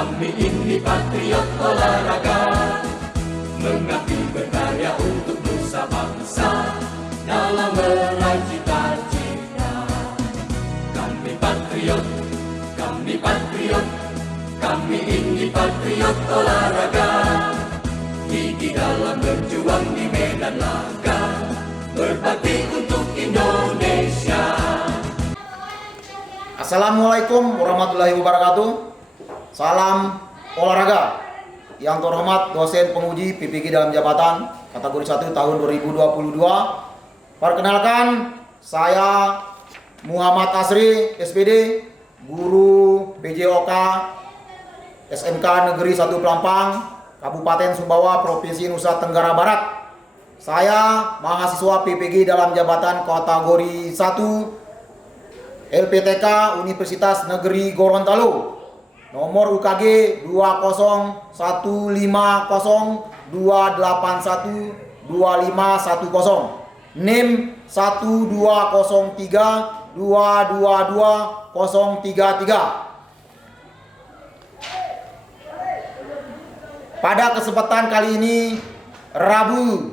Kami ini patriot olahraga, mengabdi berkarya untuk nusa bangsa dalam meraih cita-cita. Kami patriot, kami patriot, kami ini patriot olahraga, gigi dalam berjuang di medan laga, berbakti untuk Indonesia. Assalamualaikum warahmatullahi wabarakatuh. Salam olahraga. Yang terhormat dosen penguji PPG dalam jabatan kategori 1 tahun 2022. Perkenalkan, saya Muhammad Asri, SPD, guru PJOK SMK Negeri 1 Pelampang, Kabupaten Sumbawa, Provinsi Nusa Tenggara Barat. Saya mahasiswa PPG dalam jabatan kategori 1 LPTK Universitas Negeri Gorontalo, nomor UKG 200102812812510, NIM 12032222033. Pada kesempatan kali ini, Rabu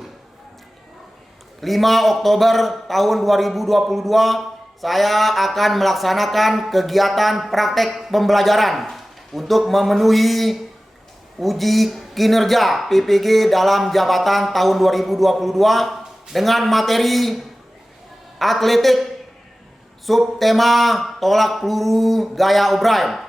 5 Oktober tahun 2022, saya akan melaksanakan kegiatan praktek pembelajaran untuk memenuhi uji kinerja PPG dalam jabatan tahun 2022 dengan materi atletik subtema tolak peluru gaya O'Brien.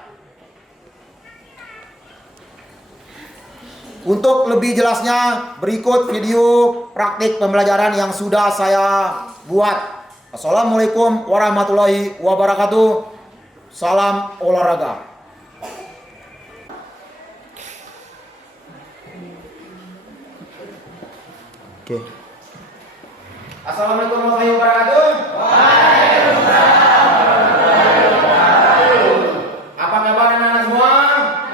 Untuk lebih jelasnya, berikut video praktik pembelajaran yang sudah saya buat. Assalamualaikum warahmatullahi wabarakatuh. Salam olahraga. Oke. Assalamualaikum warahmatullahi wabarakatuh. Waalaikumsalam warahmatullahi wabarakatuh. Apa kabar anak-anak semua?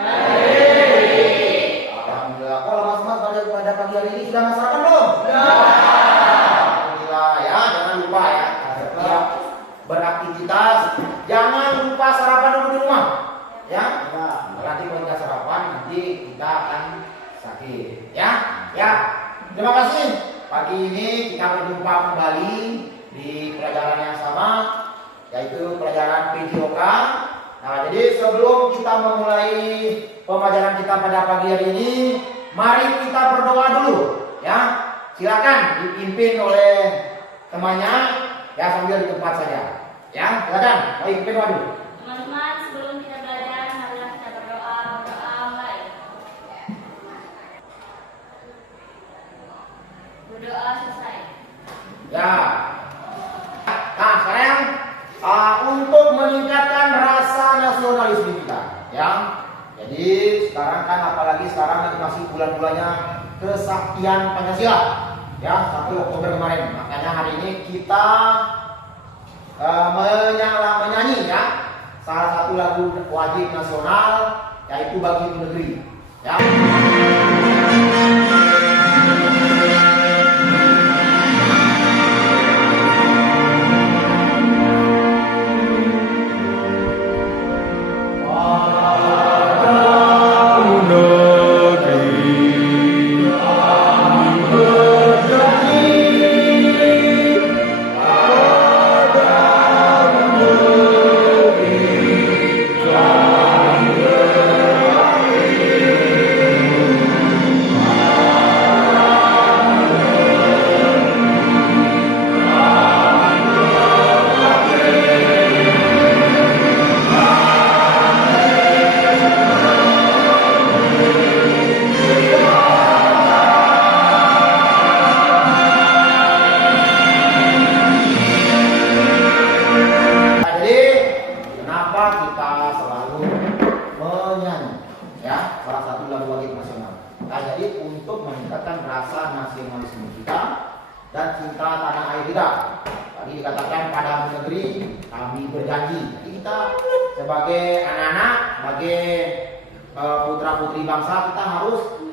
Baik. Alhamdulillah. Kalau mas-mas pada pagi hari ini sudah masakan belum? Alhamdulillah ya, jangan lupa ya. Beraktivitas, jangan lupa sarapan dulu di rumah, ya. Nanti kalau kita sarapan, nanti kita akan sakit, ya. Terima kasih. Pagi ini kita berjumpa kembali di pelajaran yang sama, yaitu pelajaran PJOK. Nah, jadi sebelum kita memulai pembelajaran kita pada pagi hari ini, mari kita berdoa dulu, ya. Silakan dipimpin oleh temannya. Ya, sambil di tempat saja. Ya, silakan. Baik, pimpin dulu. Teman-teman, sebelum kita belajar, marilah kita berdoa mulai. Berdoa selesai. Ya. Nah, sekarang untuk meningkatkan rasa nasionalisme kita, ya. Jadi sekarang kan, apalagi sekarang lagi masih bulan-bulannya kesaktian Pancasila. Ya, 1 Oktober kemarin. Makanya hari ini kita menyanyi ya salah satu lagu wajib nasional, yaitu Bagi Negeri. Ya. Dan cinta tanah air kita. Tadi dikatakan pada negeri kami berjanji. Jadi kita sebagai anak-anak, sebagai putra-putri bangsa, kita harus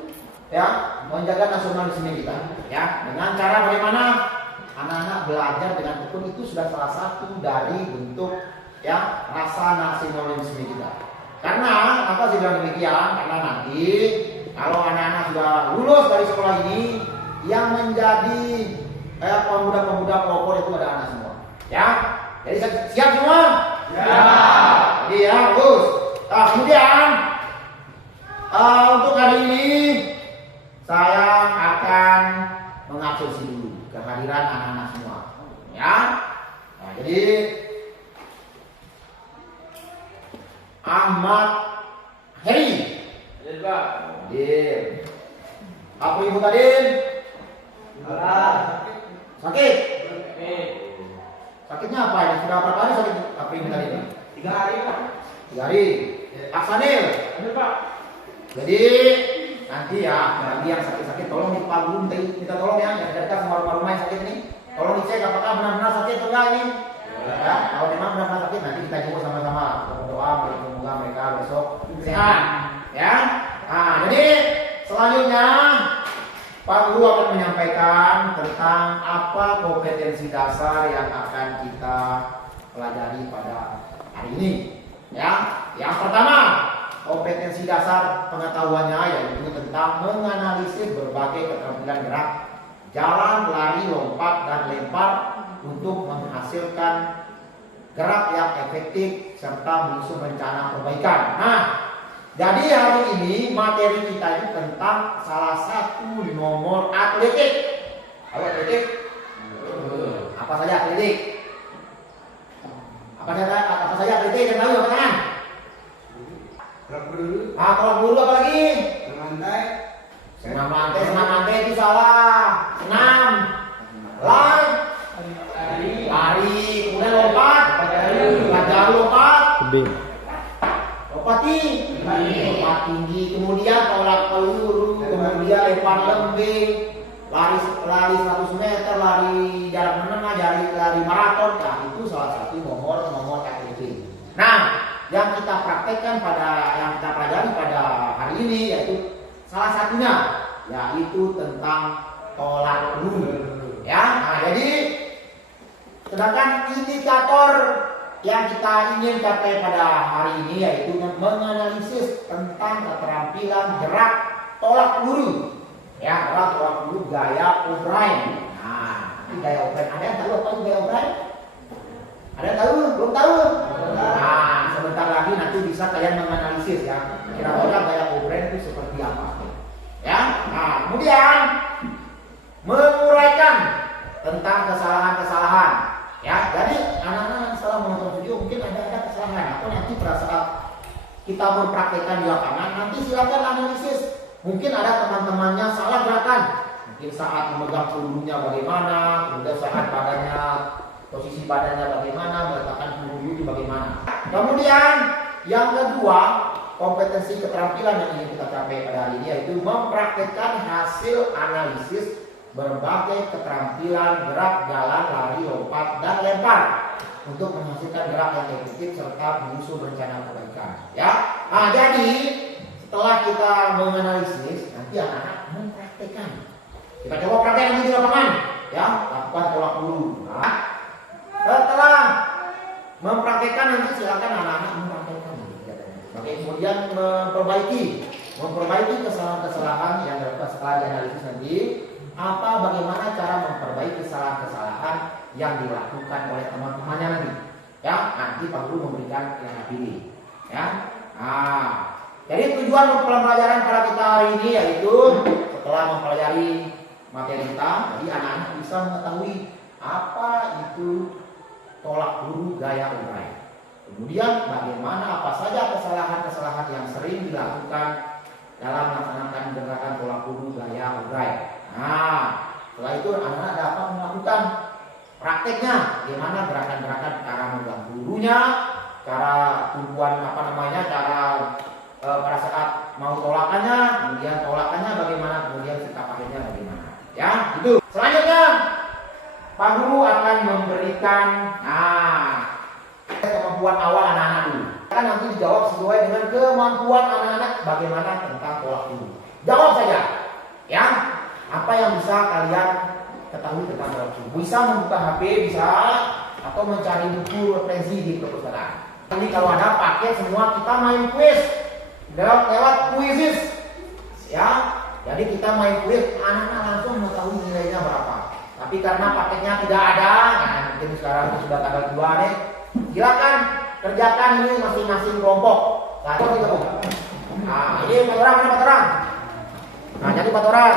ya menjaga nasionalisme kita. Ya, dengan cara bagaimana? Anak-anak belajar dengan tekun, itu sudah salah satu dari bentuk ya rasa nasionalisme kita. Karena apa sih bilang demikian? Karena nanti kalau anak-anak sudah lulus dari sekolah ini, yang menjadi pemuda-pemuda pelopor itu ada anak semua. Ya, jadi siap semua? Ya. Jadi ya, bagus. Nah, kemudian untuk hari ini saya akan mengabsensi dulu kehadiran anak-anak semua. Ya. Nah, jadi Ahmad Heri. Hadir. Apa Ibu Tadin? Sakit. Sakitnya apa ini? Sudah berapa hari sakit apa Ibu Tadin? 3 hari Pak. 3 hari. Aksanil. Pak. Jadi nanti ya bagi yang sakit-sakit tolong dipanggul, minta tolong ya, yang dekat sama rumah-rumah yang sakit ini, tolong dicek apakah benar-benar sakit atau enggak ini. Ya, kalau memang benar-benar sakit nanti kita jemput sama-sama, kita berdoa semoga mereka besok sehat. Ya. Nah, jadi selanjutnya Pak Guru akan menyampaikan tentang apa kompetensi dasar yang akan kita pelajari pada hari ini. Ya, yang pertama kompetensi dasar pengetahuannya yaitu tentang menganalisis berbagai keterampilan gerak, jalan, lari, lompat, dan lempar untuk menghasilkan gerak yang efektif serta menyusun rencana perbaikan. Nah, jadi hari ini materi kita itu tentang salah satu nomor atletik. Apa atletik? Apa saja atletik? Apa saja atletik yang tahu apa tangan? Kalau dulu apa lagi? Senam lantai itu salah. Senam, lari, kemudian lompat, lompat, lompat tinggi, kemudian tolak peluru, kemudian lempar lembing, lari 100 meter, lari jarak menengah, lari maraton. Nah, itu salah satu nomor atletik. Nah, yang kita praktekkan yang kita pelajari pada hari ini yaitu salah satunya yaitu tentang tolak peluru. Ya, nah, jadi sedangkan indikator yang kita ingin capai pada hari ini yaitu menganalisis tentang keterampilan gerak tolak peluru. Ya, gerak tolak peluru gaya O'Brien. Nah, ini gaya O'Brien. Ada yang tahu apa itu gaya O'Brien? Ada yang tahu? Belum tahu? Nah, sebentar lagi nanti bisa kalian menganalisis ya. Kira-kira gaya O'Brien itu seperti apa? Ya. Nah, kemudian menguraikan tentang kesalahan-kesalahan. Ya, jadi anak-anak setelah menonton video mungkin ada kesalahan atau nanti pada saat kita mempraktekkan di lapangan nanti silakan analisis. Mungkin ada teman-temannya salah gerakan. Mungkin saat memegang pelurunya bagaimana, kemudian saat posisi badannya bagaimana, meletakkan peluru itu bagaimana. Kemudian yang kedua, kompetensi keterampilan yang ingin kita capai pada hari ini yaitu mempraktekkan hasil analisis berbagai keterampilan gerak, jalan, lari, lompat, dan lempar untuk menghasilkan gerak yang efektif serta menyusun rencana perbaikan. Ya, nah jadi setelah kita menganalisis, nanti anak-anak mempraktekkan. Kita coba praktek nanti di lapangan, ya, lakukan tolak peluru. Nah, setelah mempraktekkan nanti silakan anak-anak mempraktekkan. Oke, kemudian memperbaiki kesalahan-kesalahan yang dapat setelah dianalisis nanti. Bagaimana cara memperbaiki kesalahan-kesalahan yang dilakukan oleh teman-temannya nanti. Ya, nanti Pak Guru memberikan yang pilih. Ya. Nah, jadi tujuan pembelajaran pada kita hari ini yaitu setelah mempelajari materi kita, jadi anak-anak bisa mengetahui apa itu tolak peluru gaya O'Brien. Kemudian bagaimana apa saja kesalahan-kesalahan yang sering dilakukan dalam melaksanakan gerakan tolak peluru gaya O'Brien. Nah, setelah itu anak-anak dapat melakukan prakteknya, bagaimana gerakan-gerakan cara memegang pelurunya, cara tumpuan cara pada saat mau tolakannya, kemudian tolakannya bagaimana, kemudian sikap akhirnya bagaimana. Ya, itu. Selanjutnya Pak Guru akan memberikan kemampuan awal anak-anak dulu. Kan nanti dijawab sesuai dengan kemampuan anak-anak bagaimana tentang tolak peluru. Jawab saja. Ya. Apa yang bisa kalian ketahui tentang tolak peluru? Bisa membuka HP, bisa, atau mencari buku referensi di perpustakaan. Ini kalau ada paket semua kita main kuis lewat kuisis ya. Jadi kita main kuis, anak-anak langsung mengetahui nilainya berapa. Tapi karena paketnya tidak ada, nah mungkin sekarang sudah tanggal 2 nih. Silakan kerjakan ini masing-masing kelompok. Nah, ini 4 orang, ini 4 orang. Nah, jadi 4 orang.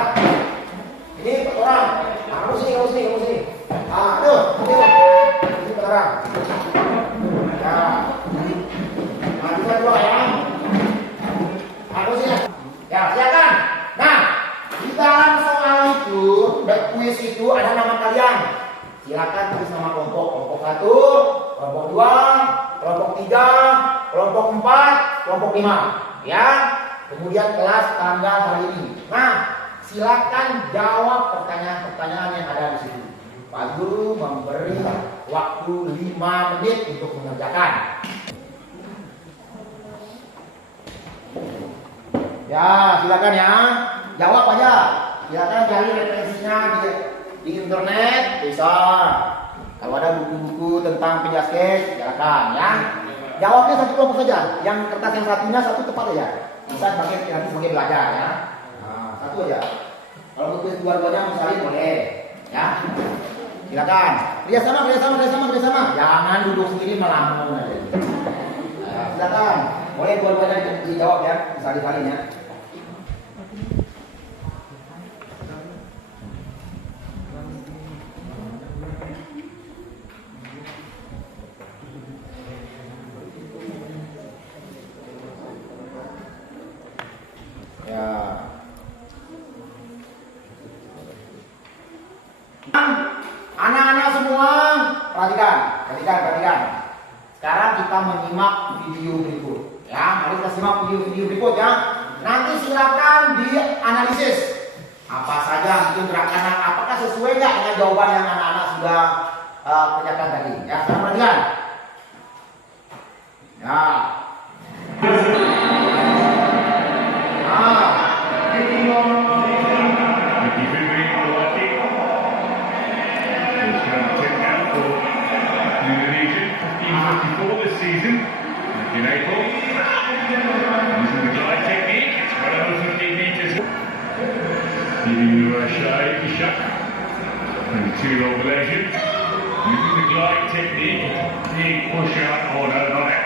Ini 4 orang. Nah, kamu sini. Aduh, ini 4 orang. Ya. Nah, kita 2 ya. Aku sini. Ya, silakan. Nah, di dalam soal itu, kuis itu ada nama kalian. Silakan tulis nama kelompok. Kelompok 1, kelompok 2, kelompok 3, kelompok 4, kelompok 5. Ya. Kemudian kelas tanggal hari ini. Nah, silakan jawab pertanyaan-pertanyaan yang ada di situ. Pak Guru memberi waktu 5 menit untuk mengerjakan. Ya, silakan ya. Jawab aja. Silakan cari referensinya di internet bisa. Kalau ada buku-buku tentang penjasket, silakan ya. Jawabnya satu kelompok saja. Yang kertas yang satunya satu tepat aja. Bisa sebagai belajar ya. Nah, satu aja. Kalau buku dua-duanya misalnya boleh ya. Silakan. Kerjasama. Jangan duduk sendiri melamun aja. Nah, silakan. Boleh dua-duanya dijawab ya. Misalnya ya. Anak-anak semua perhatikan. Sekarang kita menyimak video berikut ya. Mari kita simak video berikut ya. Nanti silakan dianalisis apa saja mungkin gerakan, apakah sesuai nggak dengan jawaban yang anak-anak sudah kerjakan tadi ya. Sekarang perhatikan ya. Before this season, in April, using the glide technique, it's well over 15 meters. Giving Shai Ishak, 22-year-old Malaysian, using the glide technique, big push out on overnight.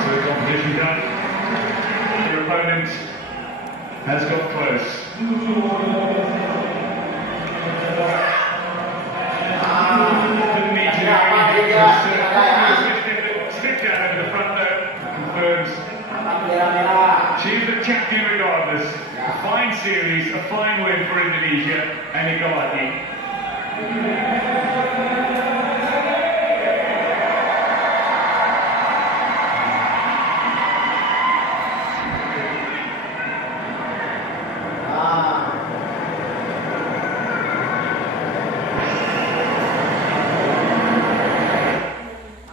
So the competition done. Your opponent has got close. She's the champion regardless. A fine series, a fine win for Indonesia and Igawati.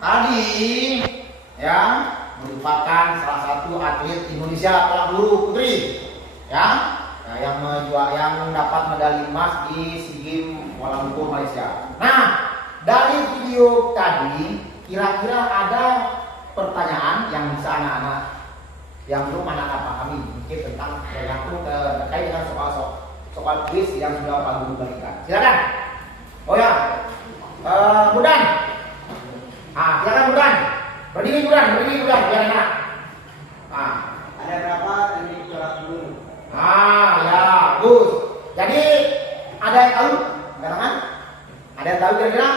Tadi ya merupakan salah satu atlet Indonesia tolak peluru putri ya, nah, yang dapat medali emas di SEA Games Kuala Lumpur Malaysia. Nah, dari video tadi kira-kira ada pertanyaan yang bisa anak-anak yang belum anak-anak pahami mungkin tentang terkait dengan soal kuis yang sudah Pak Guru berikan. Silakan. Oh ya, Budan. Silakan Budan. Berdiri Budan, biar enak. Ada berapa teknik tolak peluru? Ya, bagus. Jadi ada yang tahu? Kalangan? Ada yang tahu kira-kira?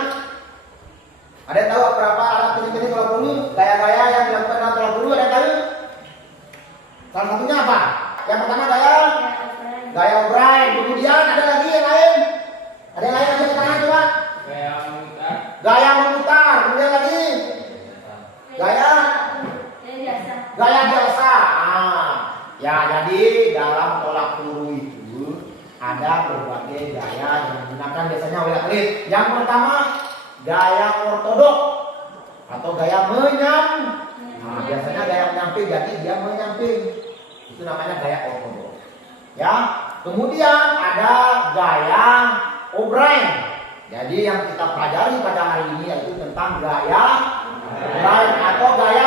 Ada yang tahu berapa alat teknik tolak peluru? Gaya-gaya yang dilakukan dalam tolak peluru ada yang tahu? Salah satunya apa? Yang pertama gaya O'Brien. Kemudian ada lagi yang lain? Ada yang lain yang tangan coba? Gaya memutar. Kemudian lagi? Gaya biasa. Ya, jadi dalam tolak peluru itu ada berbagai gaya yang digunakan biasanya oleh atlet. Yang pertama, gaya ortodok atau gaya menyam. Biasanya gaya menyamping, jadi dia menyamping. Itu namanya gaya ortodok. Ya, kemudian ada gaya O'Brien. Jadi yang kita pelajari pada hari ini yaitu tentang gaya obrand atau gaya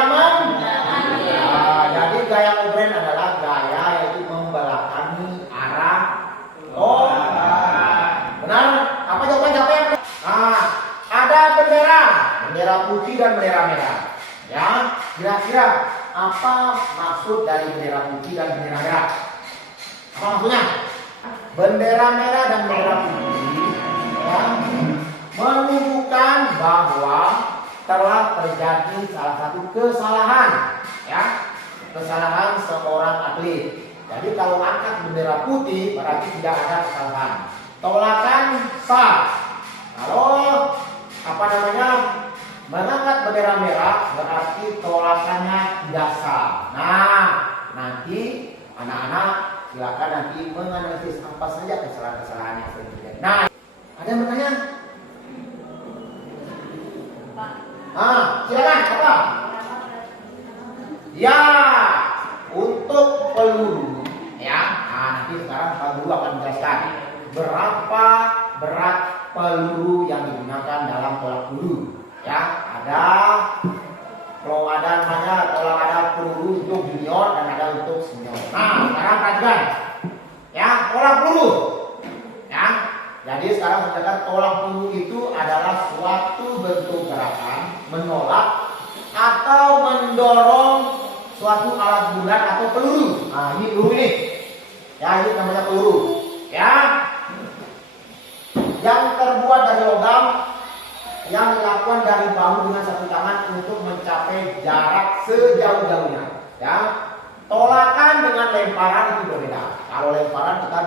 jadi gaya obrand adalah gaya yaitu membelakangi arah benar? Apa jawaban siapa yang benar? Nah, ada bendera putih dan bendera merah. Ya, kira-kira apa maksud dari bendera putih dan bendera merah? Apa maksudnya? Bendera merah dan bendera putih ya, menunjukkan bahwa telah terjadi salah satu kesalahan, ya, kesalahan seorang atlet. Jadi kalau angkat bendera putih berarti tidak ada kesalahan. Tolakan sah. Kalau mengangkat bendera merah berarti tolakannya tidak sah. Nah, nanti anak-anak silakan nanti menganalisis apa saja kesalahan-kesalahan yang sering terjadi. Nah, ada yang bertanya? Silakan apa? Ya, untuk peluru, ya. Nah, nanti sekarang Pak Guru akan menjelaskan berapa berat peluru yang digunakan dalam tolak peluru. Ya, kalau ada namanya tolak ada peluru untuk junior dan ada untuk senior. Nah, sekarang perhatikan, ya, tolak peluru, ya. Jadi sekarang misalkan tolak peluru itu adalah suatu bentuk gerakan menolak atau mendorong suatu alat bulat atau peluru. Nah, ini peluru ini. Ya, ini namanya peluru. Ya. Yang terbuat dari logam yang dilakukan dari bahu dengan satu tangan untuk mencapai jarak sejauh-jauhnya. Ya. Tolakan dengan lemparan itu berbeda. Kalau lemparan kita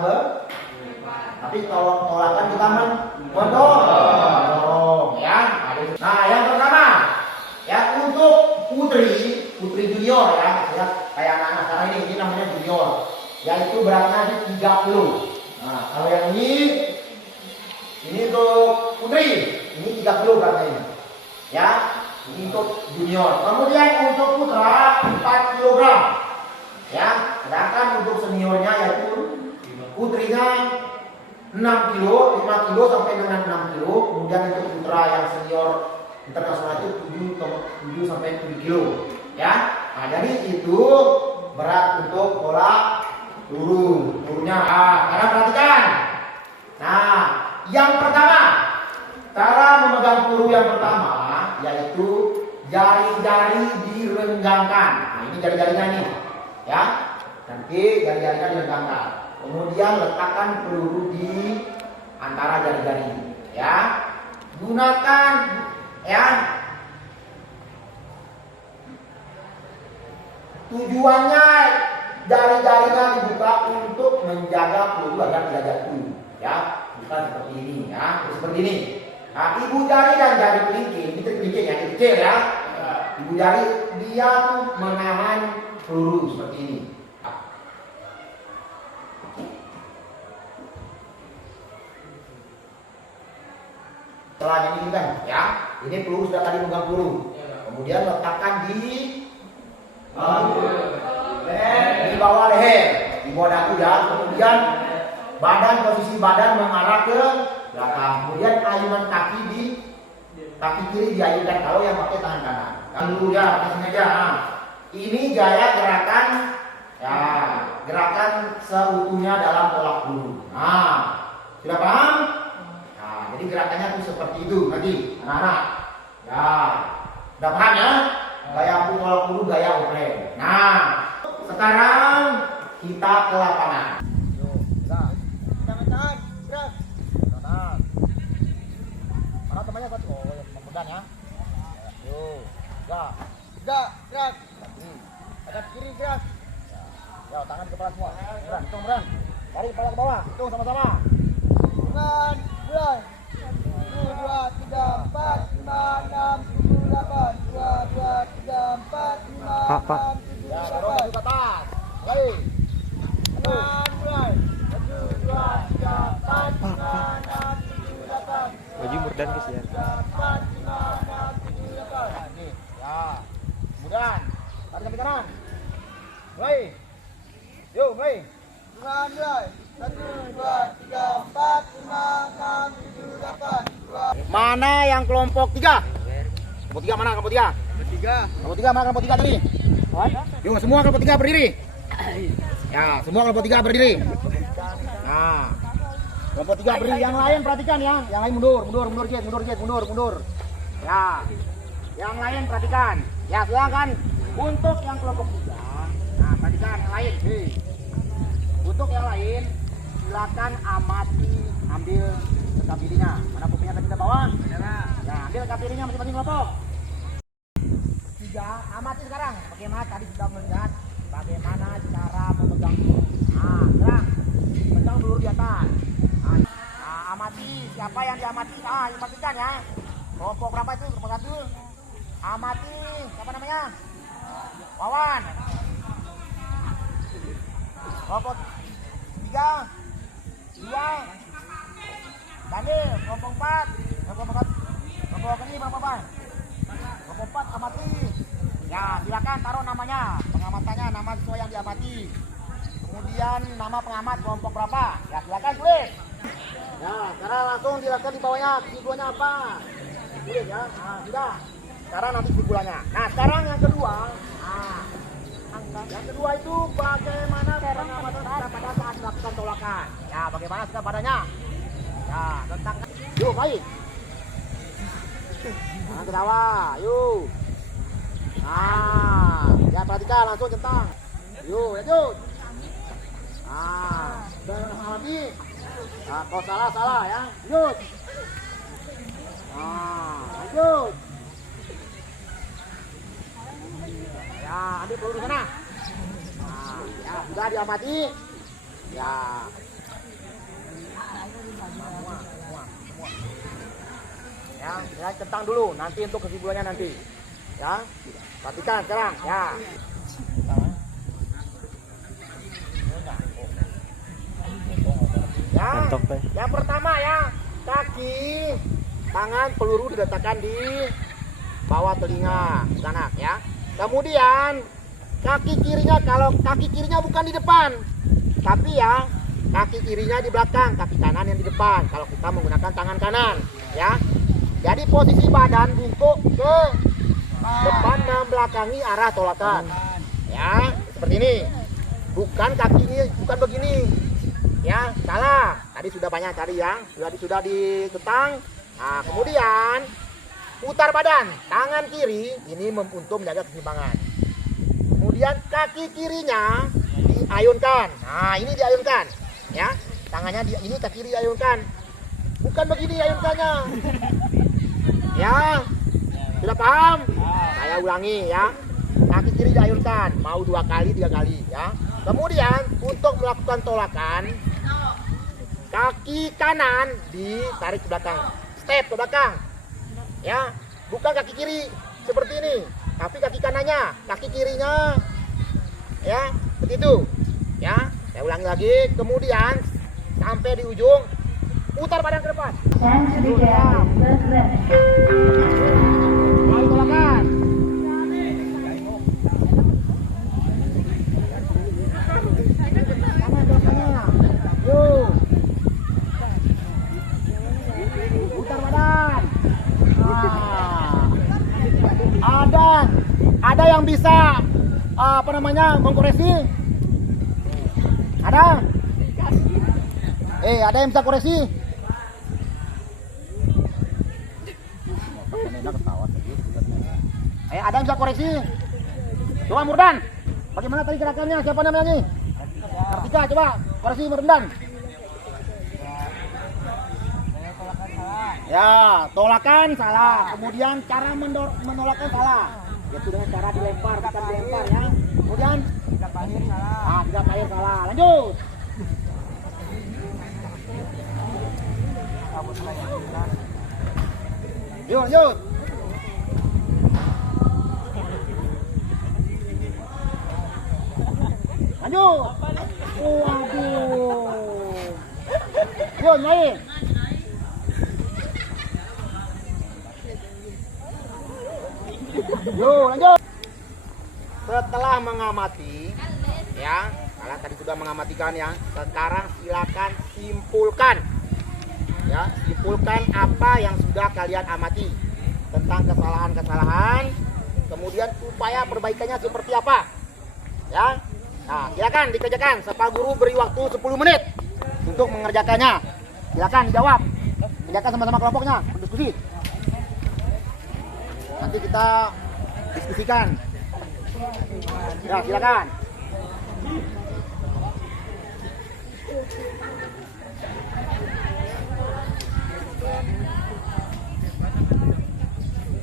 tapi kalau tolakan kita mendorong, ya. Nah, yang pertama, ya, untuk putri junior, ya, kayak anak-anak sekarang ini namanya junior, yaitu beratnya 3 kilo. Nah, kalau yang ini untuk putri, ini 3 kilo beratnya ini, ya, ini untuk junior. Kemudian untuk putra 4 kilogram, ya, sedangkan untuk seniornya yaitu putrinya 6 kilo, 5 kilo sampai dengan 6 kilo. Kemudian untuk putra yang senior internasional itu 7 sampai 7 kilo, ya. Nah, jadi itu berat untuk tolak pelurunya. Nah, sekarang perhatikan. Nah, yang pertama, cara memegang peluru yang pertama yaitu jari-jari direnggangkan. Nah, ini jari-jarinya nih, ya. Nanti jari-jarinya direnggangkan. Kemudian letakkan peluru di antara jari-jari, ya. Gunakan, ya, tujuannya jari-jarinya dibuka untuk menjaga peluru agar tidak jatuh, ya. Bukan seperti ini, ya. Seperti ini. Nah, ibu jari dan jari kelingking, itu kelingking yang kecil, ya. Ibu jari dia tuh menahan peluru seperti ini. Setelah ini kan, ya, ini peluru sudah tadi megang peluru. Kemudian letakkan di bawah leher, di bawah dagu, ya. Kemudian posisi badan mengarah ke belakang. Kemudian ayunan kaki di kaki kiri diayunkan kalau yang pakai tangan kanan. Dulu ya, pakai aja. Nah, ini gaya gerakan, ya, gerakan seutuhnya dalam tolak peluru. Nah, sudah paham? Jadi gerakannya tuh seperti itu nanti, anak-anak. Ya, udah paham ya? Gaya tolak peluru, gaya obrand. Nah, sekarang kita ke lapangan. Tangan, gerak. Tangan. Mana temannya satu? Oh, yang memegang ya. Yuk, gerak. Ada kiri gerak. Ya, tangan ke kepala semua. Hitung, Dari kepala ke bawah. Hitung sama-sama. Tangan, mulai. 1, 2, 3, 4, 5, 6, 7, 8. 2, 2, 3, 4, 5, 6, 7, 8. Ya, dorong ke atas. Mulai. Mulai. 1, 2, 3, 4, 5, 6, 7, 8. Baju murdan guys ya. 4, 5, 6, 7, 8. Ya. Kemudian tarik sampai kanan. Mulai. Yuk, mulai. Mulai. Mana yang kelompok 3? Kelompok 3 mana kelompok 3? Kelompok 3 mana kelompok 3 tadi? Yuk semua kelompok 3 berdiri. Ya, semua kelompok 3 berdiri. Nah, kelompok 3 berdiri. Yang lain perhatikan ya. Yang lain mundur. Ya. Yang lain perhatikan. Ya, silakan. Untuk yang kelompok 3. Nah, perhatikan yang lain. Untuk yang lain silakan amati, ambil rekam dirinya. Mana kopinya tadi kita bawa? Ya, ambil rekam dirinya masing-masing kelompok. 3, amati sekarang. Bagaimana tadi sudah melihat bagaimana cara memegang peluru. Nah, sekarang pegang peluru di atas. Nah, amati siapa yang diamati. Ah, amatikan ya. Kelompok berapa itu? Kelompok 1. Amati siapa namanya? Wawan. Kelompok 3, 2, Daniel. Kelompok 4, kelompok ini berapa Bang? Kelompok 4 amati. Ya, silakan taruh namanya, pengamatannya, nama sesuai yang diamati. Kemudian nama pengamat kelompok berapa? Ya, silakan tulis. Ya, sekarang langsung silakan di bawahnya kesimpulannya apa? Tulis ya. Nah, sudah. Sekarang nanti kesimpulannya. Nah, sekarang yang kedua. Nah, yang kedua itu bagaimana pengamatan kita pada saat melakukan tolakan. Ya, bagaimana sikap badannya? Ya, tentang. Yuk, baik. Nah, ketawa, yuk. Nah, ya perhatikan langsung centang. Yuk, lanjut. Nah, udah mengamati. Nah, kalau salah ya. Lanjut. Nah, lanjut. Ya, ambil peluru sana. Nah, ya sudah diamati. Ya. Ya, centang dulu. Nanti untuk kesimpulannya nanti. Ya, perhatikan sekarang. Ya. Ya, yang pertama ya, kaki, tangan peluru diletakkan di bawah telinga anak ya. Kemudian kaki kirinya, kalau kaki kirinya bukan di depan, tapi ya kaki kirinya di belakang, kaki kanan yang di depan. Kalau kita menggunakan tangan kanan, ya. Jadi posisi badan bungkuk ke depan membelakangi arah tolakan, ya, seperti ini. Bukan kakinya, bukan begini, ya, salah. Tadi sudah banyak tadi ya, sudah ditentang. Nah, kemudian putar badan, tangan kiri ini untuk menjaga keseimbangan. Kemudian kaki kirinya diayunkan. Nah, ini diayunkan, ya. Tangannya ini kaki kiri diayunkan. Bukan begini ayunkannya. Ya. Sudah paham? Saya ulangi ya. Kaki kiri diayunkan, mau 2 kali, 3 kali ya. Kemudian untuk melakukan tolakan, kaki kanan ditarik ke belakang. Step ke belakang. Ya, bukan kaki kiri seperti ini, tapi kaki kanannya, kaki kirinya, ya, begitu, ya. Saya ulangi lagi, kemudian sampai di ujung, putar badan ke depan. Baru tolakan. Tangan belakangnya, yuk. Putar badan. Ada yang bisa mengkoreksi? Ada? Ada yang bisa koreksi? Ada yang bisa koreksi? Coba Murdan, bagaimana tadi gerakannya? Siapa namanya nih? Kartika, coba koreksi Murdan. Ya, tolakan salah. Kemudian cara menolakkan salah. Yaitu dengan cara dilempar, bukan dilempar ya. Kemudian tidak pahir salah. Ah, tidak pahir salah. Lanjut. Yuk, lanjut. Lanjut. Waduh. Yuk, naik. Yuk, lanjut. Setelah mengamati, ya, Kalian tadi sudah mengamatikan ya. Sekarang silakan simpulkan. Ya, simpulkan apa yang sudah kalian amati tentang kesalahan-kesalahan. Kemudian upaya perbaikannya seperti apa. Ya. Nah, silakan dikerjakan. Pak Guru beri waktu 10 menit untuk mengerjakannya. Silakan dijawab. Kerjakan sama-sama kelompoknya, berdiskusi. Nanti kita diskusikan. Ya, silakan.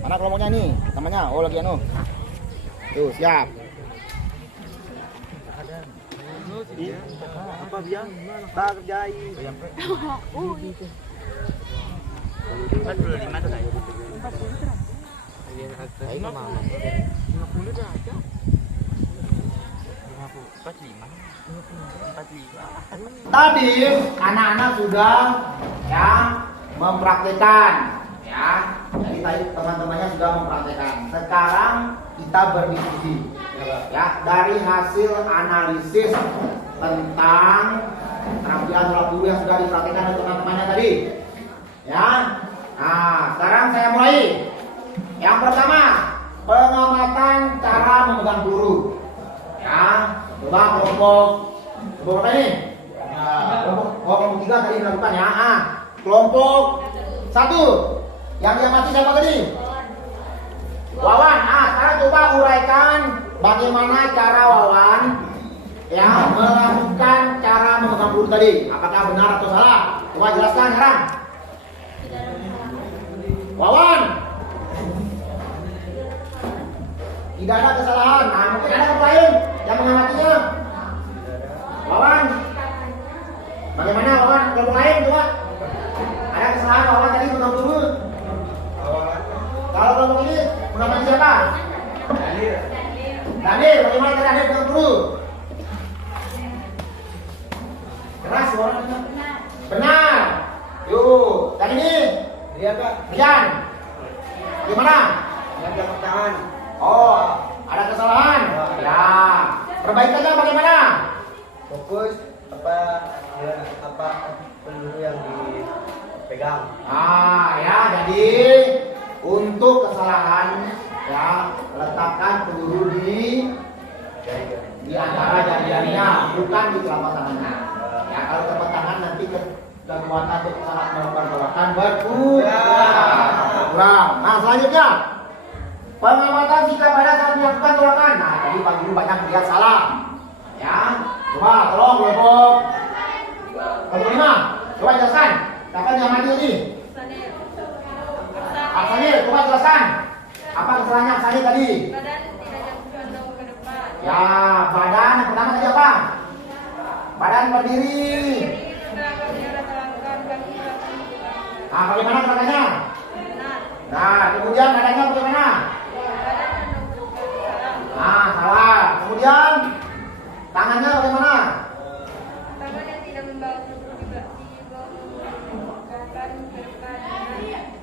Mana kelompoknya ini? Namanya? Oh, lagi anu. Tuh, siap. Apa dia? Tak kerjai. Tadi anak-anak sudah ya mempraktikkan ya. Jadi tadi teman-temannya sudah mempraktikkan. Sekarang kita berdiskusi ya dari hasil analisis tentang keterampilan sholat guru yang sudah dipraktikkan oleh teman-temannya tadi. Ya. Nah, sekarang saya mulai. Yang pertama, pengamatan cara memegang peluru. Ya, coba kelompok apa ini? Kelompok 3 tadi melakukan ya. Kelompok 1 yang diamati siapa tadi? Wawan. Sekarang coba uraikan bagaimana cara Wawan ya melakukan cara memegang peluru tadi. Apakah benar atau salah? Coba jelaskan sekarang. Wawan. Tidak ada kesalahan. Nah, mungkin ada yang lain yang mengamatinya. Wawan. Bagaimana Wawan? Kelompok lain coba. Ada kesalahan Wawan tadi memegang peluru. Kalau kelompok ini mengamati siapa? Daniel. Bagaimana cara Daniel memegang peluru? Keras suaranya. Benar. Yuk, dan ini Dia Kak. Rian. Gimana? Yang tepuk tangan. Oh, ada kesalahan. Ya. Perbaikannya bagaimana? Fokus apa peluru yang dipegang. Ya, jadi untuk kesalahan ya letakkan peluru di antara jari-jarinya, bukan di telapak tangannya. Ya, kalau telapak tangan nanti kekuatan untuk sangat melakukan gerakan berkurang. Nah, selanjutnya pengamatan sikap pada saat melakukan gerakan. Nah, tadi Pak Guru banyak lihat salah. Ya, coba tolong kelompok 5. Coba jelaskan. Siapa yang mati tadi? Pak Sanil, coba jelaskan. Apa kesalahannya Pak Sanil tadi? Badan tidak condong ke depan. Ya, badan yang pertama tadi apa? Badan berdiri. Nah, bagaimana gerakannya? Nah, kemudian badannya bagaimana? Nah, salah. Kemudian tangannya bagaimana? Tangan yang tidak membawa peluru juga dibawakan ke depan.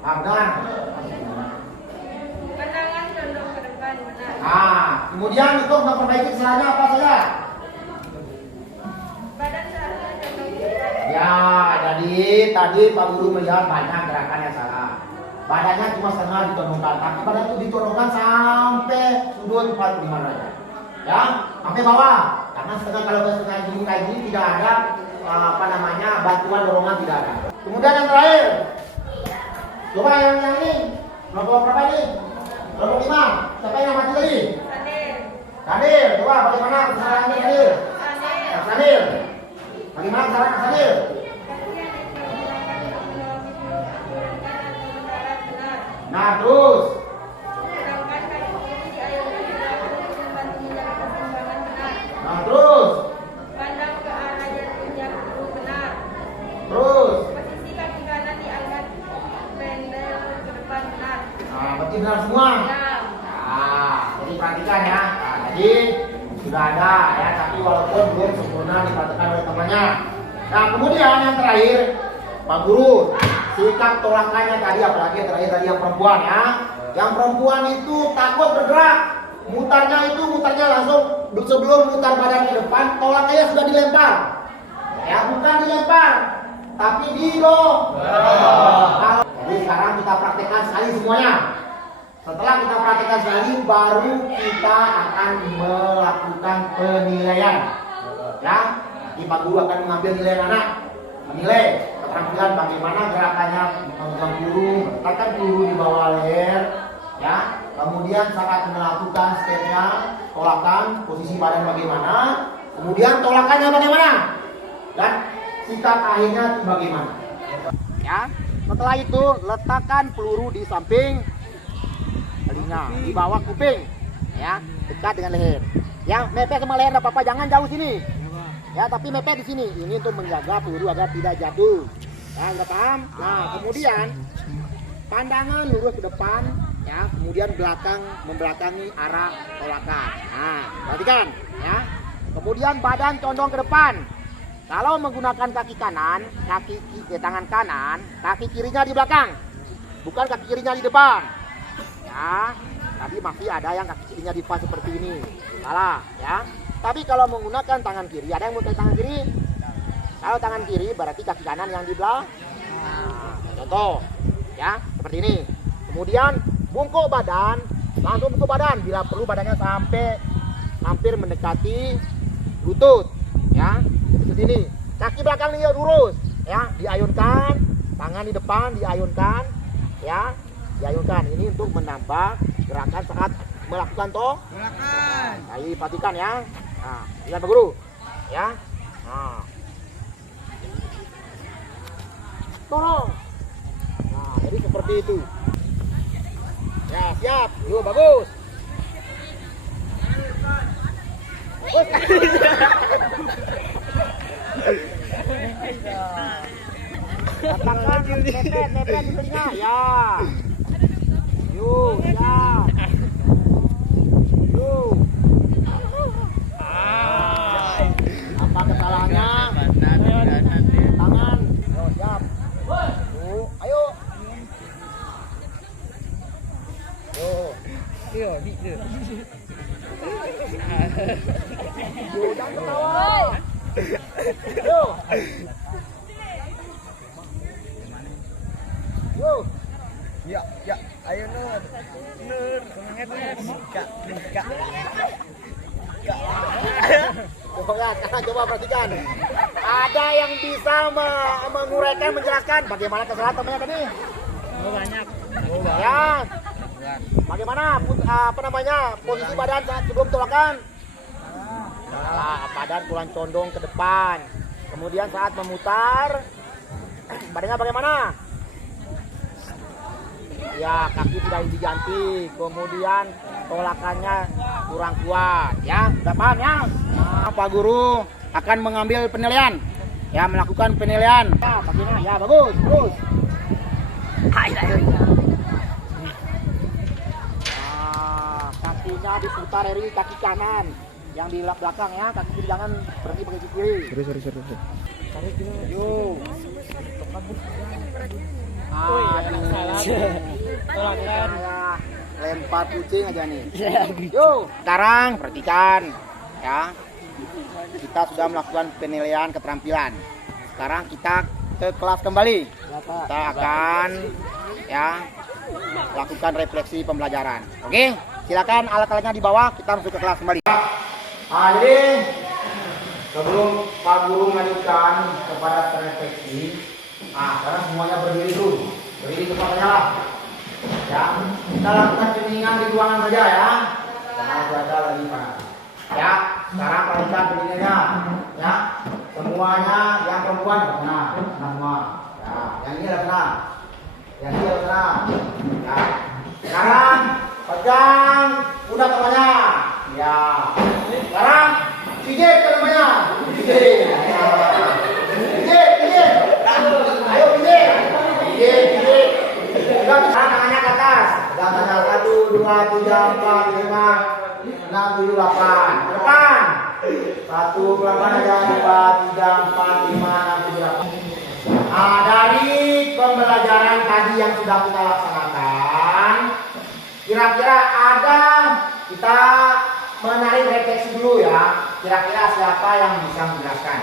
Nah, benar. Pandangan condong ke depan, benar. Nah, kemudian untuk memperbaiki kesalahannya apa saja? Badan seharusnya condong ke depan. Ya, jadi tadi Pak Guru melihat banyak gerakan yang salah. Badannya cuma setengah ditondongkan, tapi badan itu ditondongkan sampai sudut 45 derajat. Ya, sampai bawah. Karena setengah kalau setengah gini kayak gini tidak ada bantuan dorongan tidak ada. Kemudian yang terakhir, coba yang ini, kelompok berapa ini? Kelompok 5. Siapa yang mati tadi? Sanil. Coba bagaimana kesalahannya Sanil? Sanil. Bagaimana kesalahan Sanil? Nah, terus. Nah, terus. Pandang ke arah jatuhnya peluru, benar. Terus. Posisi kaki kanan diangkat pendek ke depan, benar. Nah, berarti benar semua. Ya. Nah, jadi perhatikan ya. Nah, jadi sudah ada ya, tapi walaupun belum sempurna diperhatikan oleh temannya. Nah, kemudian yang terakhir, Pak Guru, sikap tolakannya tadi, apalagi yang terakhir tadi yang perempuan ya. Yang perempuan itu takut bergerak. mutarnya langsung sebelum mutar badan ke depan, tolaknya sudah dilempar. Ya, bukan dilempar, tapi didorong. Jadi sekarang kita praktekkan sekali semuanya. Setelah kita praktekkan sekali, baru kita akan melakukan penilaian. Ya, nanti Pak Guru akan mengambil nilai anak, menilai keterampilan bagaimana gerakannya memegang peluru, meletakkan peluru di bawah leher, ya. Kemudian saat melakukan stepnya, tolakan, posisi badan bagaimana, kemudian tolakannya bagaimana, dan sikap akhirnya bagaimana. Ya, setelah itu letakkan peluru di samping telinga, di bawah kuping, ya, dekat dengan leher. Ya, mepet sama leher, apa-apa, jangan jauh sini. Ya, tapi mepet di sini. Ini untuk menjaga peluru agar tidak jatuh. Ya, udah paham? Nah, kemudian pandangan lurus ke depan, ya, kemudian membelakangi arah tolakan. Nah, perhatikan, ya. Kemudian badan condong ke depan. Kalau menggunakan kaki kanan, tangan kanan, kaki kirinya di belakang, bukan kaki kirinya di depan. Ya, tadi masih ada yang kaki kirinya di depan seperti ini. Salah, ya. Tapi kalau menggunakan tangan kiri, ada yang menggunakan tangan kiri. Kalau tangan kiri berarti kaki kanan yang di belakang. Nah, contoh, ya, seperti ini. Kemudian bungkuk badan, langsung bungkuk badan. Bila perlu badannya sampai hampir mendekati lutut, ya. Seperti ini. Kaki belakang ini lurus, ya, diayunkan. Tangan di depan diayunkan, ya, diayunkan. Ini untuk menambah gerakan saat melakukan tolakan. Nah, perhatikan ya. Nah, lihat Pak Guru, ya. Nah, dorong. Nah, jadi seperti itu. Ya, siap. Yuk, bagus. Katakan mepet di telinga, ya. Yuk, siap. Yuk. Apa kesalahannya? Tangan. Yo, siap. Yuk, ayo. Yo, jangan ketawa. Yo. Yo. Ya, ayo Nur, semangat Nur, Dika. Coba perhatikan. Ada yang bisa menguraikan, menjelaskan bagaimana kesalahan temannya tadi? Banyak. Ya. Bagaimana posisi badan saat sebelum tolakan? Salah, badan kurang condong ke depan. Kemudian saat memutar, badannya bagaimana? Ya, kaki tidak diganti. Kemudian tolakannya kurang kuat. Ya, sudah paham ya? Nah, Pak Guru akan mengambil penilaian. Ya, melakukan penilaian. Ya, bagaimana? Ya, bagus, terus. Kakinya diputar dari kaki kanan yang di belakang ya, kaki kiri jangan berhenti pakai kaki kiri. Terus. Yuk. Tolakan. Lempar kucing aja nih. Yuk, sekarang perhatikan ya. Kita sudah melakukan penilaian keterampilan. Sekarang kita ke kelas kembali. Kita akan ya lakukan refleksi pembelajaran. Oke? Silakan alat-alatnya di bawah, kita masuk ke kelas kembali. Jadi sebelum Pak Guru melanjutkan kepada refleksi, sekarang semuanya berdiri dulu. Berdiri tempatnya lah. Ya, kita lakukan pendinginan di ruangan saja ya. Karena cuaca lagi panas. Ya, sekarang perhatikan pendinginannya. Ya, semuanya yang perempuan benar, semua. Ya, yang ini benar. Yang ini benar. Ya. Sekarang pegang udah temannya. Ya. Sekarang pijit temannya. Pijit. Pijit. Ayo pijit. Pijit. Pegang tangannya ke atas. Pegang tangan 1, 2, 3, 4, 5, 6, 7, 8. Ke depan. 1, 8 aja. 2, 3, 4, 5, 6, 7, 8. Nah, dari pembelajaran tadi yang sudah kita laksanakan, kira-kira ada kita menarik refleksi dulu ya. Kira-kira siapa yang bisa menjelaskan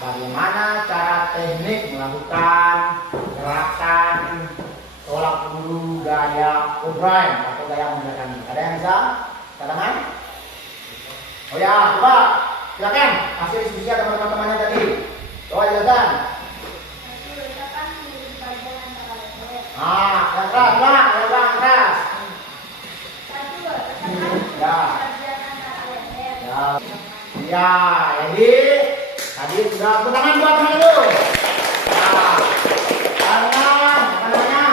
bagaimana cara teknik melakukan gerakan tolak peluru gaya O'Brien atau gaya menggunakan ini? Ada yang bisa? Tangan? Oh ya, coba silakan hasil diskusi teman-temannya tadi. Coba jelaskan. Yang keras, Pak. Yang keras. Ya, jadi tadi sudah tangan buat teman itu. Nah, karena apa namanya?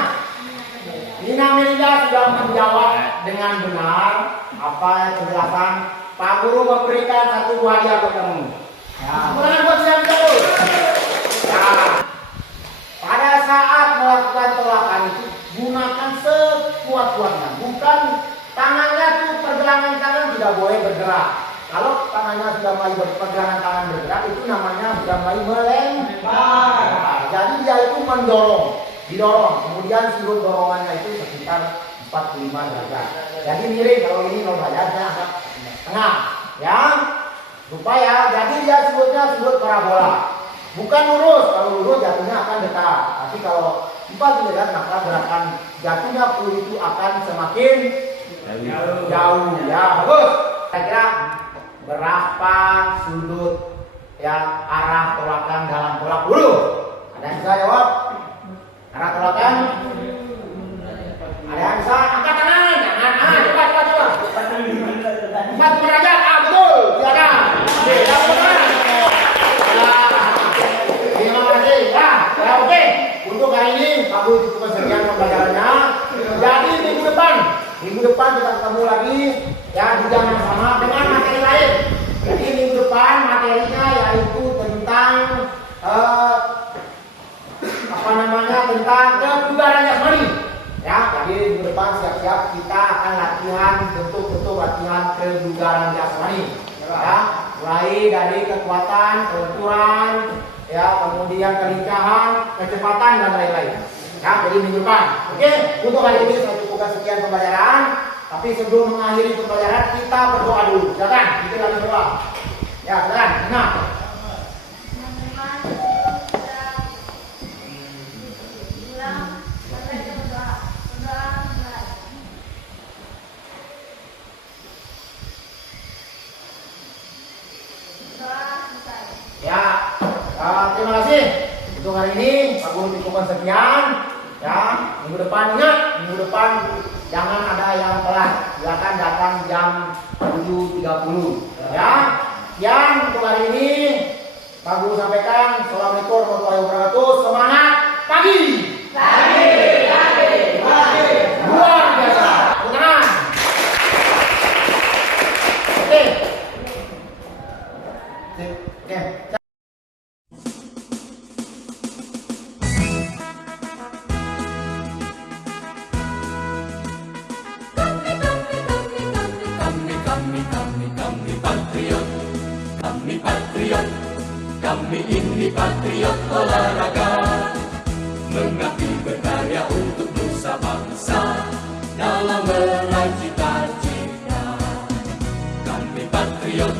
Nina Melinda sudah menjawab dengan benar apa penjelasan Pak Guru memberikan satu buah hadiah buat kamu. Ya, tangan buat siapa dulu? Ya, pada saat melakukan tolakan itu gunakan sekuat-kuatnya, bukan tangannya tuh pergelangan tangan tidak boleh bergerak. Kalau tangannya sudah mulai pergelangan tangan bergerak itu namanya sudah mulai melempar. Nah, jadi dia itu didorong. Kemudian sudut dorongannya itu sekitar 45 derajat. Jadi miring, kalau ini kalau derajatnya agak tengah, ya. Lupa ya. Jadi dia sudut parabola. Bukan lurus. Kalau lurus jatuhnya akan dekat. Tapi kalau 4 derajat maka gerakan jatuhnya peluru itu akan semakin jauh. Ya, bagus. Kira-kira berapa sudut ya arah tolakan dalam tolak peluru? Ada yang bisa jawab? Arah tolakan? Ada yang bisa angkat tangan? Jangan. Coba. 4 derajat. Betul. Silakan. Terima kasih. Ya, oke. Untuk hari ini Pak Guru cukup sekian pembelajarannya. Jadi minggu depan kita ketemu lagi ya di jam yang sama dengan materi lain. Jadi minggu depan materinya yaitu tentang tentang kebugaran jasmani. Ya, jadi minggu depan siap-siap kita akan latihan bentuk-bentuk latihan kebugaran jasmani. Ya, mulai dari kekuatan, kelenturan, ya, kemudian kelincahan, kecepatan dan lain-lain. Ya, jadi minggu depan. Oke, untuk hari ini saya cukupkan sekian pembelajaran. Tapi sebelum mengakhiri pembelajaran kita berdoa dulu. Silakan, kita lagi berdoa. Ya, silakan. Nah. Ya, terima kasih. Untuk hari ini Pak Guru cukupkan sekian. Ya, minggu depan ingat, minggu depan jangan ada yang telat. Silakan datang jam 7.30. Ya, sekian untuk hari ini. Pak Guru sampaikan. Assalamualaikum warahmatullahi wabarakatuh. Semangat pagi. Luar biasa. Tenang. Oke. Kami ini patriot olahraga, mengabdi berkarya untuk nusa bangsa dalam meraih cita-cita. Kami patriot